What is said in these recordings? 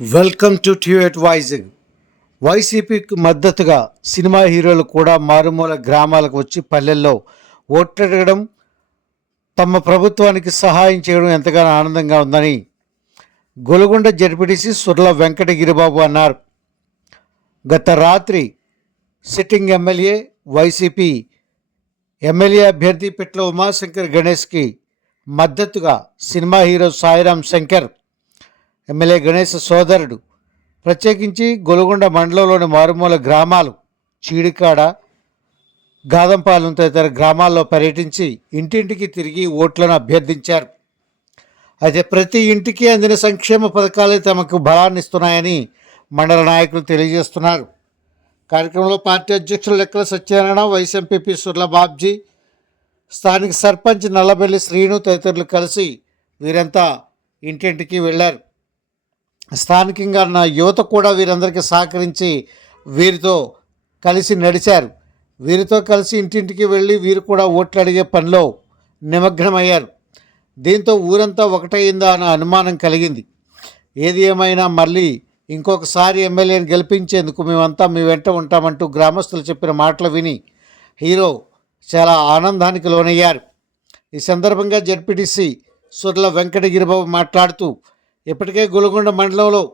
Welcome to ట్యూ advising. వైసీపీకి మద్దతుగా cinema హీరోలు కూడా మారుమూల గ్రామాలకు వచ్చి పల్లెల్లో ఓట్లడగడం తమ ప్రభుత్వానికి సహాయం చేయడం ఎంతగానో ఆనందంగా ఉందని గొలుగొండ జడ్పీటీసీ సుర్ల వెంకటగిరిబాబు అన్నారు. గత రాత్రి సిట్టింగ్ ఎమ్మెల్యే వైసీపీ ఎమ్మెల్యే అభ్యర్థి పిట్ల ఉమాశంకర్ గణేష్కి మద్దతుగా cinema hero Sairam Shankar MLA Ganesh సోదరుడు. ప్రత్యేకించి గొలుగొండ మండలంలోని మారుమూల గ్రామాలు చీడికాడ గాదంపాలెం తదితర గ్రామాల్లో పర్యటించి ఇంటింటికి తిరిగి ఓట్లను అభ్యర్థించారు. అయితే ప్రతి ఇంటికి అందిన సంక్షేమ పథకాలే తమకు బలాన్ని ఇస్తున్నాయని మండల నాయకులు తెలియజేస్తున్నారు. కార్యక్రమంలో పార్టీ అధ్యక్షులు లెక్కల సత్యనారాయణ వైస్ ఎంపీపీ సుర్లబాబ్జీ స్థానిక సర్పంచ్ నల్లబెల్లి శ్రీను తదితరులు కలిసి వీరంతా ఇంటింటికి వెళ్ళారు స్థానికంగా ఉన్న యువత కూడా వీరందరికీ సహకరించి వీరితో కలిసి నడిచారు. వీరితో కలిసి ఇంటింటికి వెళ్ళి వీరు కూడా ఓట్లు అడిగే పనిలో నిమగ్నమయ్యారు. దీంతో ఊరంతా ఒకటయిందా అన్న అనుమానం కలిగింది. ఏది ఏమైనా మళ్ళీ ఇంకొకసారి ఎమ్మెల్యేని గెలిపించేందుకు మేమంతా మీ వెంట ఉంటామంటూ గ్రామస్తులు చెప్పిన మాటలు విని హీరో చాలా ఆనందానికి లోనయ్యారు. ఈ సందర్భంగా జడ్పీటీసీ సుర్ల వెంకటగిరిబాబు మాట్లాడుతూ ఇప్పటికే గులగొండ మండలంలో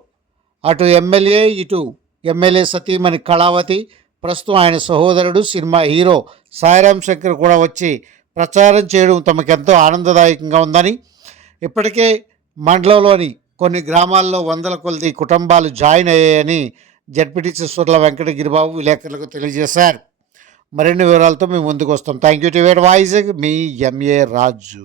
అటు ఎమ్మెల్యే ఇటు ఎమ్మెల్యే సతీమణి కళావతి ప్రస్తుతం ఆయన సహోదరుడు సినిమా హీరో సాయిరాం శంకర్ కూడా వచ్చి ప్రచారం చేయడం తమకెంతో ఆనందదాయకంగా ఉందని. ఇప్పటికే మండలంలోని కొన్ని గ్రామాల్లో వందల కొలది కుటుంబాలు జాయిన్ అయ్యాయని జడ్పీటీసీ సుర్ల వెంకటగిరిబాబు విలేకరులకు తెలియజేశారు. మరిన్ని వివరాలతో మేము ముందుకు వస్తాం. థ్యాంక్ యూ టు వేడ్ వాయిస్ మీ ఎంఏ రాజు.